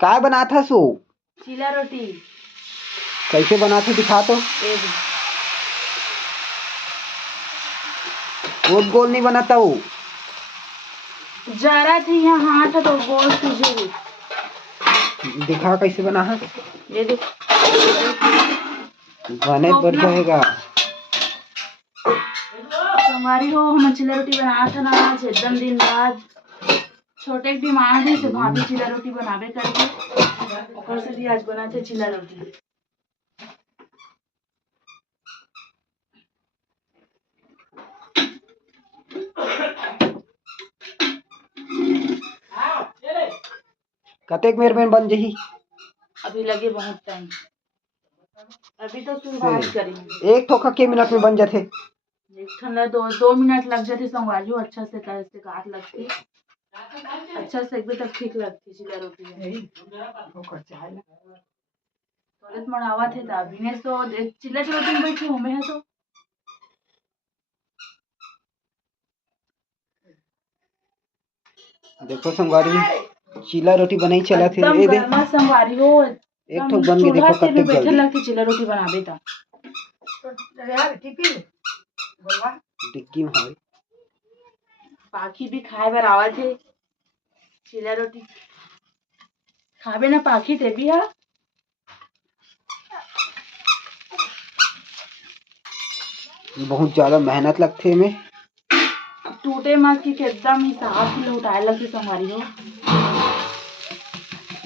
काय बना था सो? चीला रोटी। कैसे बना थे दिखा तो। गोल गोल नहीं बनाता वो। जरा थी यहाँ हाथ तो गोल तुझे दिखा कैसे बना है। ये देख बने बढ़ जाएगा। हमारी हो हम चीला रोटी बना था ना आज एकदम दिन बाद छोटे डिमांड है से भाभी चीला रोटी बनावे करके ऊपर से भी आज बनाते चीला रोटी। कतेक मेर में बन जही। अभी लगे बहुत टाइम। अभी तो शुरुआत करेंगे। एक ठोका के मिनट में बन जाते। एक ठंडा 2 मिनट लग जाते संगवारी अच्छा से कैसे काट लगती अच्छा से एकदम तक ठीक लगती चीला रोटी। तोले मनावा थे तभी ने तो चीला रोटी में बैठी हूँ मैं है तो देखो संगवारी चीला रोटी बनाई चला थे। एकदम गर्मा संगवारी हो एक ठोक बन के देखो कतेक बैठे जल्दी लगती चीला रोटी बनावे ता टिक्की में है। पाखी भी खाए बर आवा थे चीला रोटी खावे ना पाखी ते भी है। बहुत ज्यादा मेहनत लगते है में टूटे मत की एकदम ही साफ ही उठाए लगती संगवारी हो।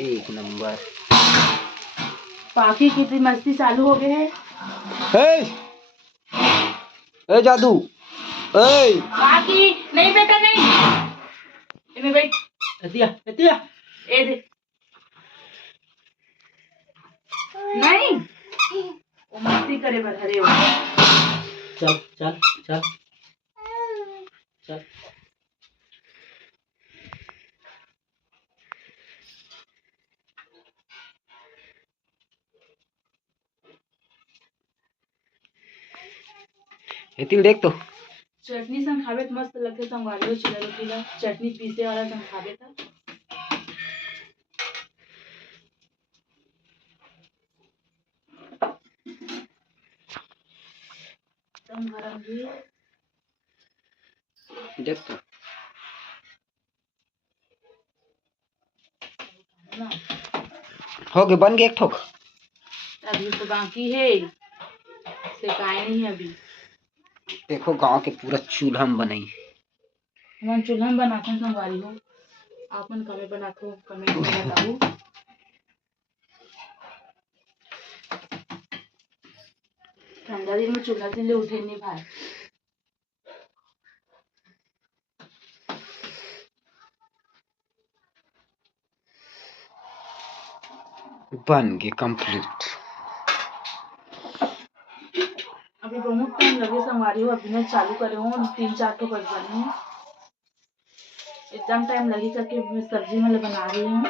एक नंबर पाखी कितनी मस्ती चालू हो गए है। ए जादू ए पाखी नहीं बेटा नहीं इनमें बैठ एतिया एतिया ए दे नहीं वो मस्ती करे बर हरे हो। चल चल चल चल एतिल देख तो चटनी संग खावे तो मस्त लगते संगवारी हो चीला रोटी ला चटनी पीसे वाला संग खावे था एकदम गरम भी देख तो ना हो गए बन गए एक ठोक। अभी तो बाकी है सिकाए नहीं अभी। देखो गांव के पूरा चूल्हा में बनाई। हम चूल्हा में बनाते हैं संगवारी हो आपन कमे बनाते हो कमेंट में बताओ। ठंडा दिन में चूल्हा दिन ले उठे नहीं भाई। बन गए कंप्लीट। अभी बहुत टाइम लगे संगवारी हो अभी मैं चालू करे हूँ 3-4 तो बज बनी एकदम टाइम लगी करके सब्जी में बना रही हूँ।